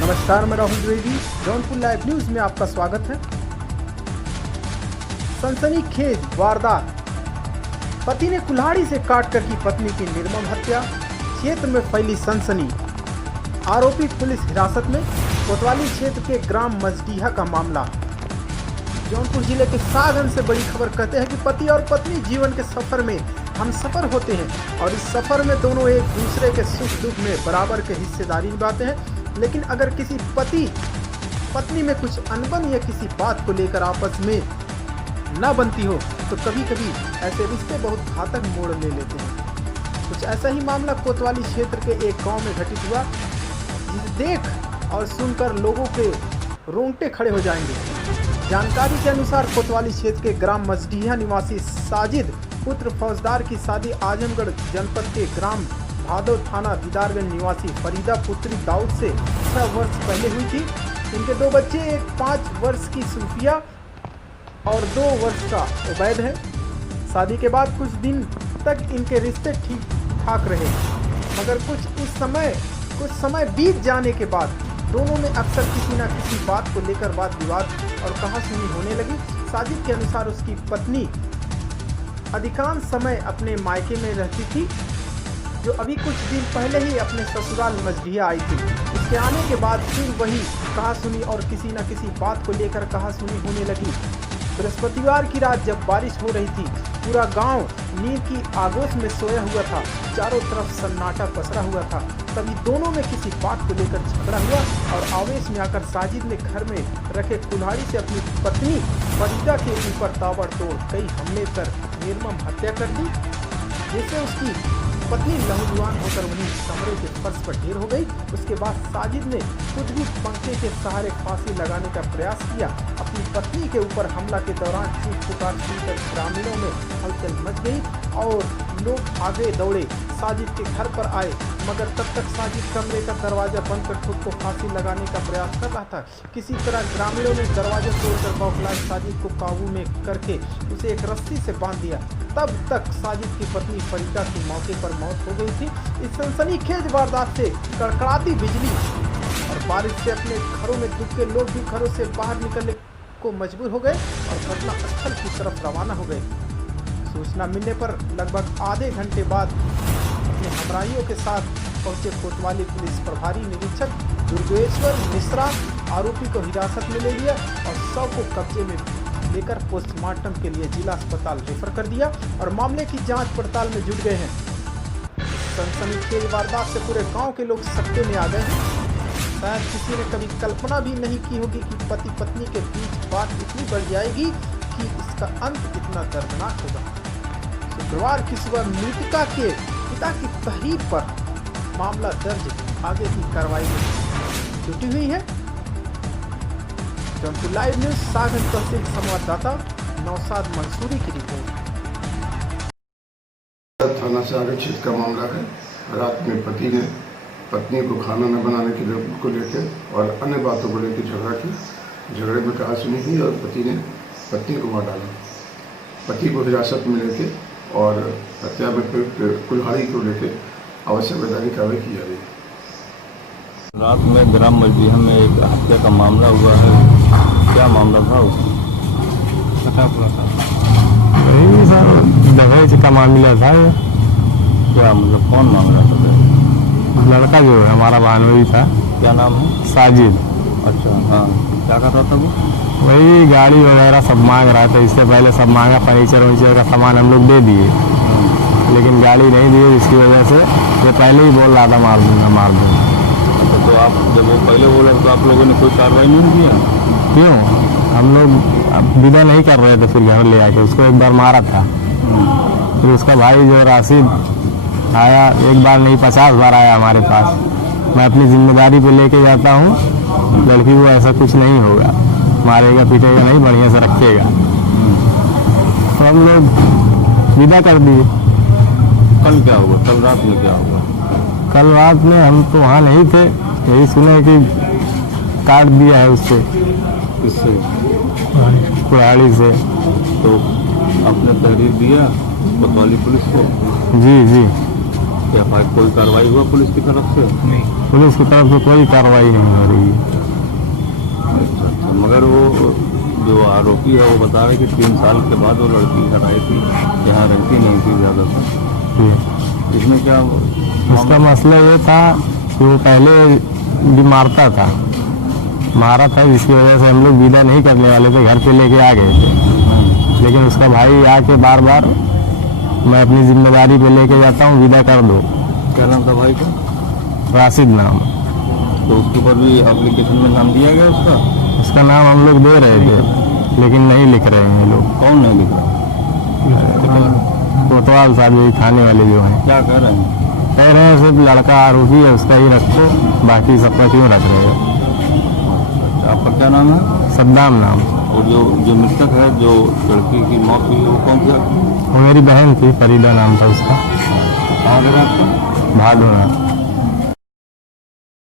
नमस्कार, मैं Rahul Dwivedi. Jaunpur live news में आपका स्वागत है। सनसनीखेज वारदात, पति ने कुल्हाड़ी से काटकर की पत्नी की निर्मम हत्या, क्षेत्र में फैली सनसनी। आरोपी पुलिस हिरासत में। कोतवाली क्षेत्र के ग्राम मजडीहा का मामला। जौनपुर जिले के सागन से बड़ी खबर कहते हैं कि पति और पत्नी जीवन के सफर में हम सफर होते हैं और इस सफर में दोनों एक दूसरे के सुख दुख में बराबर के हिस्सेदारी निभाते हैं। लेकिन अगर किसी पति पत्नी में कुछ अनबन या किसी बात को लेकर आपस में न बनती हो तो कभी कभी ऐसे रिश्ते बहुत घातक मोड़ ले लेते हैं। कुछ ऐसा ही मामला कोतवाली क्षेत्र के एक गांव में घटित हुआ, जिसे देख और सुनकर लोगों के रोंगटे खड़े हो जाएंगे। जानकारी के अनुसार कोतवाली क्षेत्र के ग्राम मजडीहा निवासी साजिद पुत्र फौजदार की शादी आजमगढ़ जनपद के ग्राम भादव थाना दीदारगंज निवासी फरीदा पुत्री दाऊद से 6 वर्ष पहले हुई थी। इनके 2 बच्चे, एक 5 वर्ष की सुफिया और 2 वर्ष का उबैद है। शादी के बाद कुछ दिन तक इनके रिश्ते ठीक ठाक रहे, मगर कुछ समय बीत जाने के बाद दोनों में अक्सर किसी न किसी बात को लेकर वाद विवाद और कहासुनी होने लगी। साजिद के अनुसार उसकी पत्नी अधिकांश समय अपने मायके में रहती थी, जो अभी कुछ दिन पहले ही अपने ससुराल मजडीहा आई थी। उसके आने के बाद फिर वही कहासुनी और किसी न किसी बात को लेकर कहासुनी होने लगी। बृहस्पतिवार की रात जब बारिश हो रही थी, पूरा गांव नींद की आगोश में सोया हुआ था, चारों तरफ सन्नाटा पसरा हुआ था। तभी दोनों में किसी बात को लेकर झगड़ा हुआ और आवेश में आकर साजिद ने घर में रखे कुल्हाड़ी से अपनी पत्नी फरीदा के ऊपर ताबड़तोड़ कई हमले कर निर्मम हत्या कर दी, जिससे उसकी पत्नी लहूलुहान होकर वहीं कमरे के फर्श पर ढेर हो गई। उसके बाद साजिद ने खुद भी पंखे के सहारे फांसी लगाने का प्रयास किया। अपनी पत्नी के ऊपर हमला के दौरान चीख पुकार सुनकर ग्रामीणों में हलचल मच गई और लोग आगे दौड़े, साजिद के घर पर आए, मगर तब तक साजिद कमरे का दरवाजा बंद कर खुद को फांसी लगाने का प्रयास कर रहा था। किसी तरह ग्रामीणों ने दरवाजा तोड़कर बौखलाए साजिद को काबू में करके उसे एक रस्सी से बांध दिया। तब तक साजिद की पत्नी फरीदा की मौके पर मौत हो गई थी। इस सनसनीखेज वारदात से कड़कड़ाती बिजली और बारिश से अपने घरों में दुख के लोग भी घरों से बाहर निकलने को मजबूर हो गए और घटना स्थल की तरफ रवाना हो गए। सूचना मिलने पर लगभग आधे घंटे बाद अपने हमराहियों के साथ पहुंचे कोतवाली पुलिस प्रभारी निरीक्षक दुर्गेश्वर मिश्रा आरोपी को हिरासत में ले लिया और शव को कब्जे में लेकर पोस्टमार्टम के लिए जिला अस्पताल रेफर कर दिया और मामले की जांच पड़ताल में जुट गए हैं। सनसनीखेज वारदात से पूरे गांव के लोग सख्ते में आ गए हैं। शायद किसी ने कभी कल्पना भी नहीं की होगी कि पति पत्नी के बीच बात इतनी बढ़ जाएगी कि इसका अंत इतना दर्दनाक होगा। शुक्रवार की सुबह मृतका के पिता की तहरीर पर मामला दर्ज, आगे की कार्रवाई में जुटी हुई है। जौनपुर लाइव न्यूज सागन तहसील संवाददाता नौशाद मंसूरी की रिपोर्ट। थाना से आरक्षित का मामला है। रात में पति ने पत्नी को खाना न बनाने को लेकर और अन्य बातों को लेकर झगड़ा किया। झगड़े में कहासुनी हुई और पति ने पत्नी को मार डाला। पति को हिरासत में लेके और हत्या में कुल्हाड़ी को लेकर आवश्यक वैधानिक कार्रवाई की जा रही है। रात में ग्राम मजडीहा में एक हत्या का मामला हुआ है। क्या मामला था उसमें? पता पूरा था वही सर, दहेज का मामला था ये। क्या मतलब कौन मामला था? लड़का जो है हमारा भानोई था। क्या नाम है? साजिद। अच्छा, हाँ, क्या कर रहा था वो? वही गाड़ी वगैरह सब मांग रहा था। इससे पहले सब मांगा, फर्नीचर वर्नीचर का सामान हम लोग दे दिए, लेकिन गाड़ी नहीं दी। इसकी वजह से वो पहले ही बोल रहा था मार दूंगा मार दूंगा। तो आप जब वो पहले बोला तो आप लोगों ने कोई कार्रवाई नहीं किया? क्यों? हम लोग विदा नहीं कर रहे थे, फिर घर ले आके उसको एक बार मारा था। फिर उसका भाई जो राशिद आया, एक बार नहीं 50 बार आया हमारे पास। मैं अपनी जिम्मेदारी पे लेके जाता हूँ, लड़की को ऐसा कुछ नहीं होगा, मारेगा पीटेगा नहीं, बढ़िया से रखेगा। तो हम लोग विदा कर दिए। कल क्या हुआ? कल रात में क्या हुआ? कल रात में हम तो वहाँ नहीं थे, यही सुने कि काट दिया है उससे। किससे? कुल्हाड़ी से। तो आपने तहरीर दिया कोतवाली पुलिस को? जी जी। क्या भाई कोई कार्रवाई हुआ पुलिस की तरफ से? पुलिस की तरफ से कोई कार्रवाई नहीं हो रही है। अच्छा, मगर वो जो आरोपी है वो बता रहे कि 3 साल के बाद वो लड़की घर आई थी, यहाँ रहती नहीं थी ज़्यादातर। जी। इसमें क्या उसका मसला ये था कि वो पहले भी मारता था, मारा था, जिसकी वजह से हम लोग विदा नहीं करने वाले थे, घर पे लेके आ गए थे। लेकिन उसका भाई आके बार बार मैं अपनी जिम्मेदारी पे लेके जाता हूँ, विदा कर दो। क्या नाम था भाई का? राशिद नाम। तो उसके ऊपर भी एप्लीकेशन में नाम दिया गया उसका? उसका नाम हम लोग दे रहे थे, लेकिन नहीं लिख रहे हैं ये लोग। कौन नहीं लिख रहा? कोतवाल साहब यही थाने वाले जो हैं, क्या कह रहे हैं? कह रहे हैं सिर्फ लड़का आरोपी है उसका ही रखो, बाकी सबका क्यों रख रहे हो। आपका क्या नाम है? सद्दाम नाम। और जो मृतक है, जो लड़की की मौत हुई, वो कौन सा? वो मेरी बहन थी, फरीदा नाम था उसका। कहाँ घर है आपका? भादोना।